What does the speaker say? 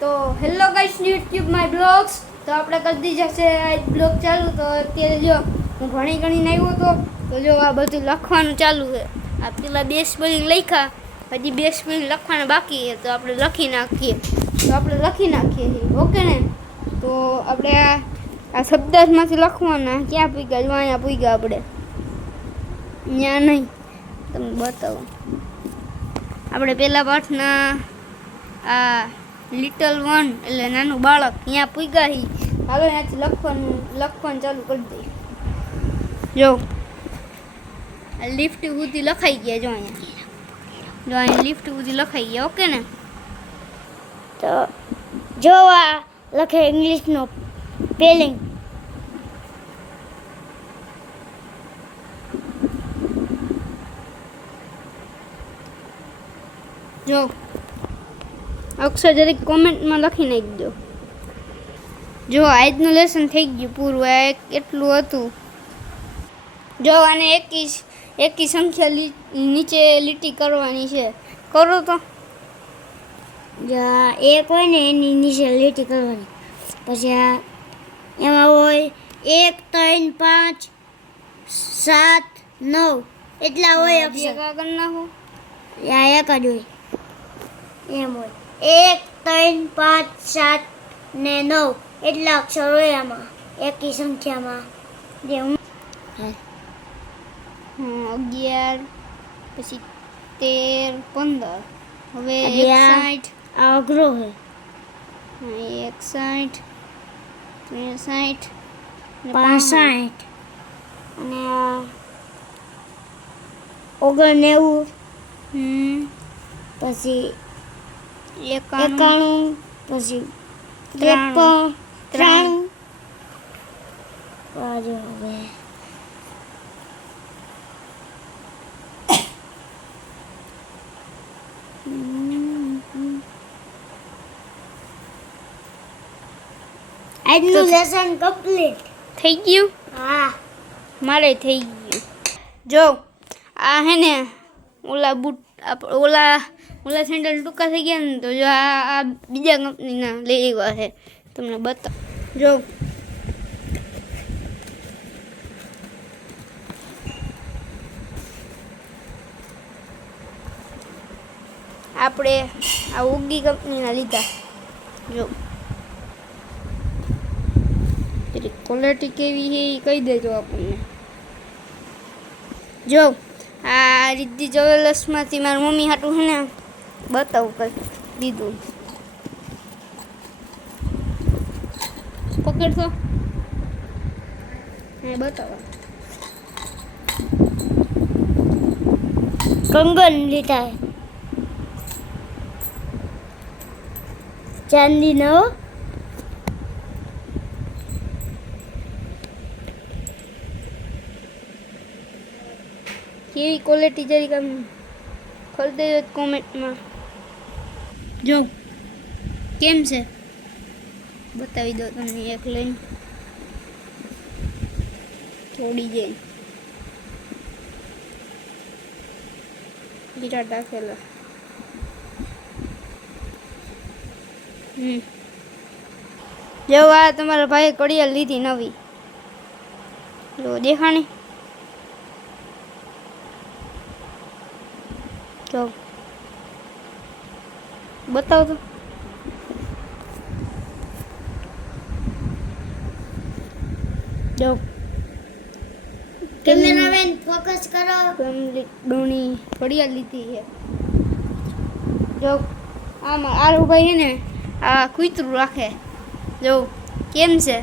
તો hello guys, YouTube my blogs. તો આપણે કરી દીધા છે આ બ્લોગ ચાલુ. તો અત્યારે જો હું ભણી ગણીને આવ્યો તો જો આ બધું લખવાનું ચાલુ છે. આ પેલા બે સ્પેલિંગ લખ્યા, હજી બે સ્પેલિંગ લખવાના બાકી છે. તો આપણે લખી નાખીએ ઓકે ને. તો આપણે આ શબ્દમાંથી લખવાના. ક્યાં પૂગ્યા? જો અહીંયા પૂગ્યા આપણે. ત્યાં નહીં, તમને બતાવું. આપણે પહેલા પાઠના આ લિટલ વન એટલે નાનું બાળક ત્યાં પૂગ્યા હી. હાલો ત્યાંથી લખવાનું ચાલુ કરી દઈએ. જો આ લિફ્ટ સુધી લખાઈ ગયા. જો અહીંયા લિફ્ટ સુધી લખાઈ ગયા. ઓકે ને. તો જો આ લખે ઇંગ્લિશનો સ્પેલિંગ. જો અક્ષર જરીક કોમેન્ટમાં લખી નાખજો. જો આજનું લેસન થઈ ગયું પૂરું. આ એટલું હતું. જો આને એકી સંખ્યા નીચે લીટી કરવાની છે. કરો તો. જ્યાં એક હોય ને એની નીચે લીટી કરવાની. પછી આ એમાં હોય 1 3 5 7 9 એટલા હોય અક્ષર. કાગળ નાખો. આ એક જ હોય. એમ હોય 1 3 5 7 ને 9 એટલા અક્ષર હોય આમાં એકી સંખ્યામાં. જે 11 પછી 13 15. હવે 61 આ અઘરો હોય. 61 63 65 અને 99 પછી 91 પછી 53 બાજુ હવે આજનું લેસન કમ્પ્લીટ થઈ ગયું. હા મારે થઈ ગયું. જો આ હે ને ઓલા બૂટ ઓલા સેન્ડલ ટૂંકા થઈ ગયા ને. તો જો આ બીજા કંપનીના લઈ આવ્યા છે. તમને બતાવ. જો આપણે આ ઉગી કંપનીના લીધા. જો ક્વોલિટી કેવી છે એ કહી દેજો આપણને. જો આ રિદ્ધિ જ્વેલર્સમાંથી મારી મમ્મી હાટું છે ને બતાવું કંઈ દીધું. પકડશો? હા બતાવો. કંગન લીધા ચાંદીનો. કેવી ક્વોલિટી જરી કામ ખોલી દેજો કોમેન્ટમાં. જો કેમ છે બતાવી દો તમને એક લઈને થોડી જઈને જીરા નાખેલા. જો આ તમારા ભાઈએ કડિયાળ લીધી નવી. જો દેખાણી. જો બતાવો તો. જો કેમેરામેન ફોકસ કરો. ડોણી ઘડિયાળ લીધી છે. જો આમાં આરો ભાઈ છે ને આ કૂતરું રાખે. જો કેમ છે